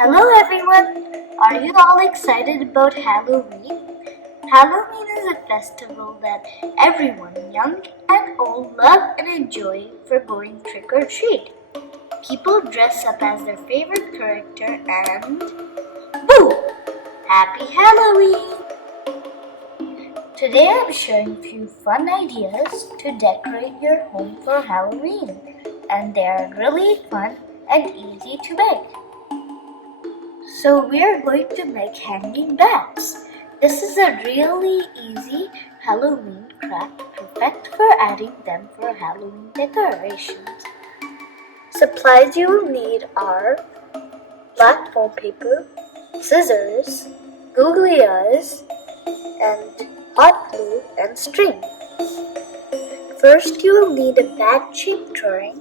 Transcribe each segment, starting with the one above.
Hello everyone! Are you all excited about Halloween? Halloween is a festival that everyone, young and old, love and enjoy for going trick or treat. People dress up as their favorite character and boo! Happy Halloween! Today I'm sharing a few fun ideas to decorate your home for Halloween, and they are really fun and easy to make. So we are going to make hanging bats. This is a really easy Halloween craft, perfect for adding them for Halloween decorations. Supplies you will need are black foam paper, scissors, googly eyes, and hot glue and string. First you will need a bat-shaped drawing.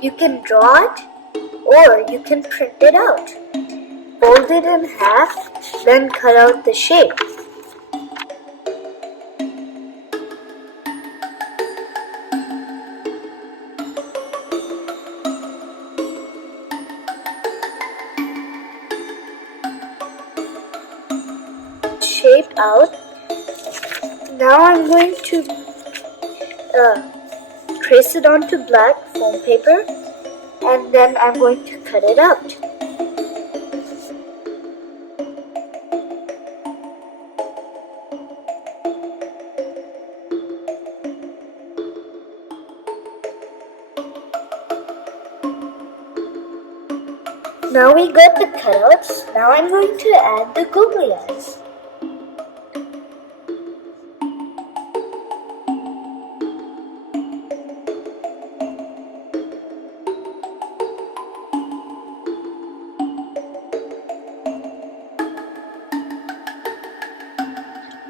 You can draw it or you can print it out. Fold it in half, then cut out the shape. Shape out. Now I'm going to trace it onto black foam paper, and then I'm going to cut it out. Now we got the cutouts. Now I'm going to add the googly eyes.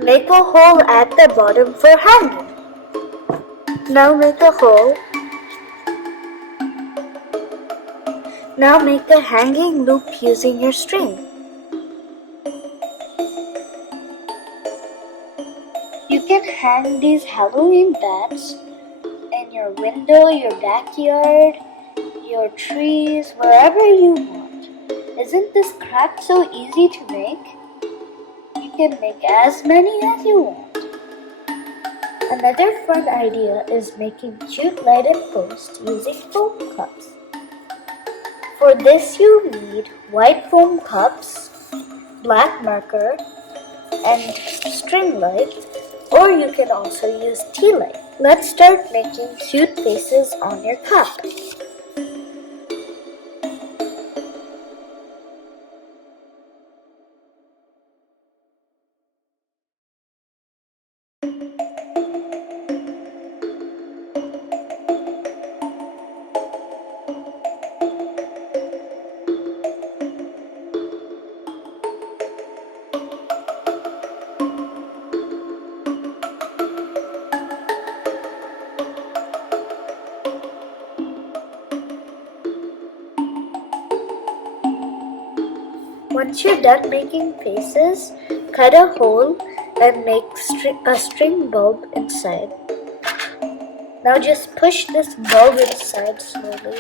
Make a hole at the bottom for hanging. Now make a hole. Now make a hanging loop using your string. You can hang these Halloween bats in your window, your backyard, your trees, wherever you want. Isn't this craft so easy to make? You can make as many as you want. Another fun idea is making cute lighted posts using foam cups. For this you need white foam cups, black marker, and string light, or you can also use tea light. Let's start making cute faces on your cup. Once you're done making faces, cut a hole and make a string bulb inside. Now just push this bulb inside slowly.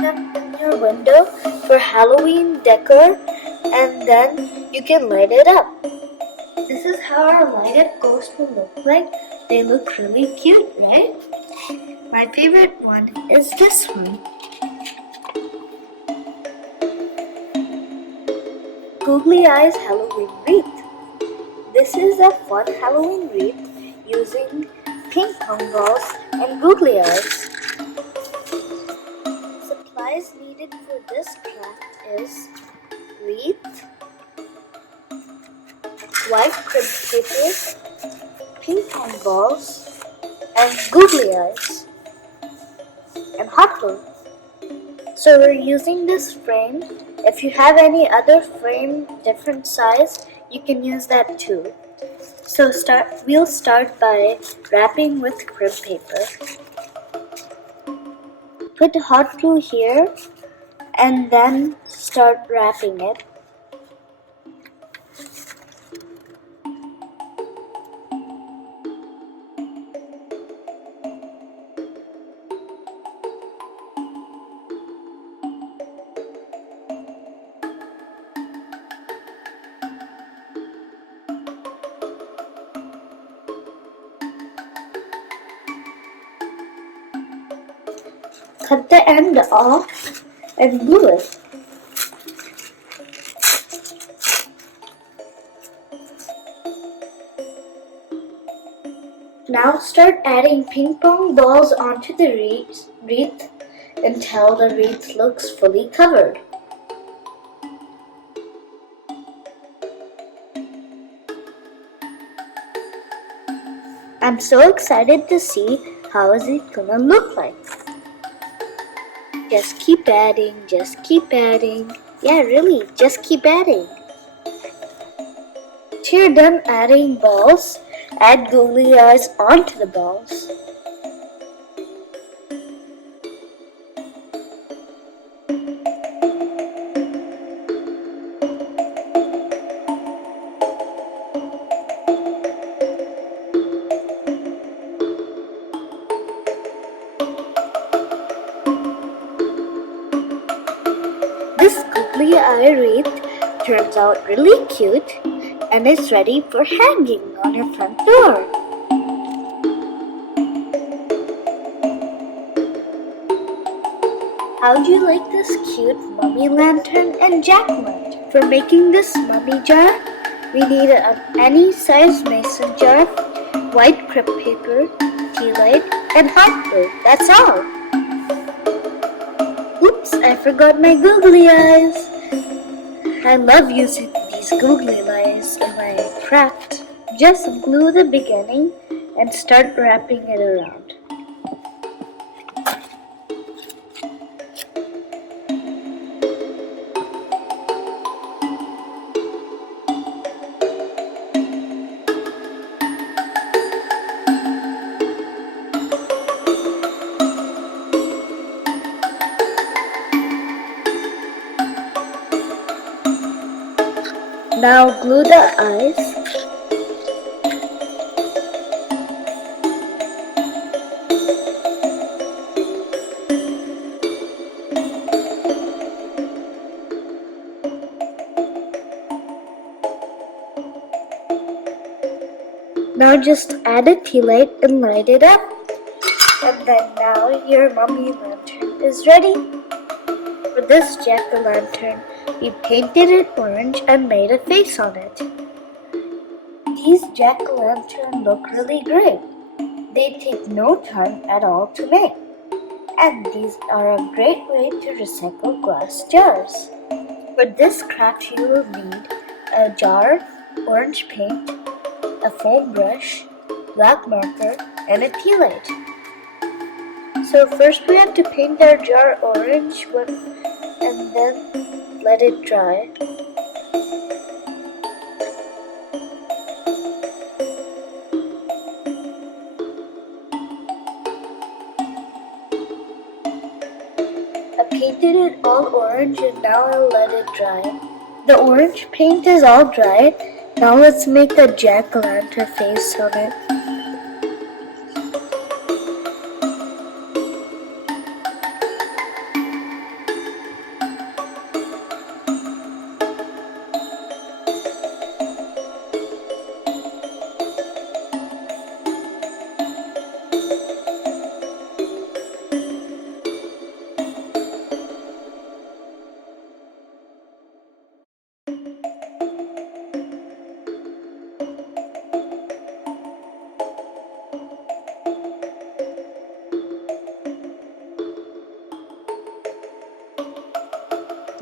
In your window for Halloween decor, and then you can light it up. This is how our lighted ghosts will look like. They look really cute, right? My favorite one is this one. Googly Eyes Halloween Wreath. This is a fun Halloween wreath using ping pong balls and googly eyes. Supplies needed for this craft is wreath, white crib paper, ping pong balls, and googly eyes, and hot glue. So we're using this frame. If you have any other frame different size, you can use that too. So we'll start by wrapping with crib paper. Put hot glue here and then start wrapping it. cut the end off and glue it. Now start adding ping pong balls onto the wreath until the wreath looks fully covered. I'm so excited to see how is it gonna look like. Just keep adding, just keep adding. Yeah, really, just keep adding. Once you're done adding balls, add googly eyes onto the balls. This googly eye wreath turns out really cute and is ready for hanging on your front door. How'd you like this cute mummy lantern and Jacko Lantern? For making this mummy jar, we need any size mason jar, white crepe paper, tea light, and hot glue. That's all. Oops, I forgot my googly eyes. I love using these googly eyes in my craft. Just glue the beginning and start wrapping it around. Now glue the eyes. Now just add a tea light and light it up. And then now your mummy lantern is ready. For this Jacko Lantern, we painted it orange and made a face on it. These Jacko Lantern look really great. They take no time at all to make. And these are a great way to recycle glass jars. For this craft you will need a jar, orange paint, a foam brush, black marker, and a tea light. So first we have to paint our jar orange and then let it dry. I painted it all orange and now I'll let it dry. The orange paint is all dry. Now let's make a jack-o'-lantern face on it.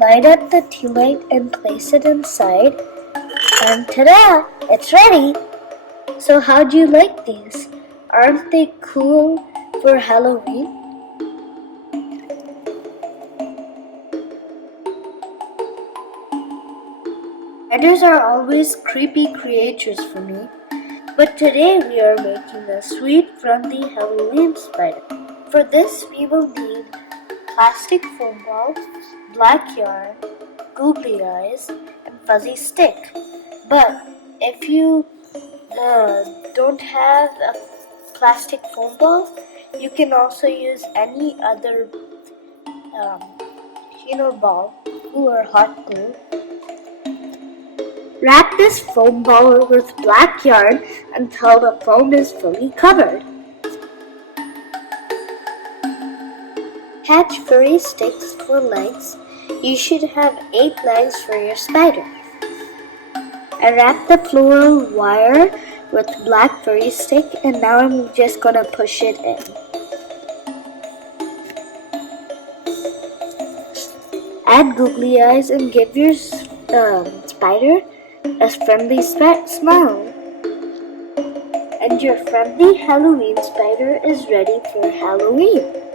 Light up the tea light and place it inside. And ta-da! It's ready! So how do you like these? Aren't they cool for Halloween? Spiders are always creepy creatures for me, but today we are making a sweet, friendly Halloween spider. For this we will need plastic foam ball, black yarn, googly eyes, and fuzzy stick. But if you don't have a plastic foam ball, you can also use any other ball, glue or hot glue. Wrap this foam ball with black yarn until the foam is fully covered. attach furry sticks for legs, you should have 8 legs for your spider. I wrapped the floral wire with black furry stick, and now I'm just gonna push it in. Add googly eyes and give your spider a friendly smile. And your friendly Halloween spider is ready for Halloween.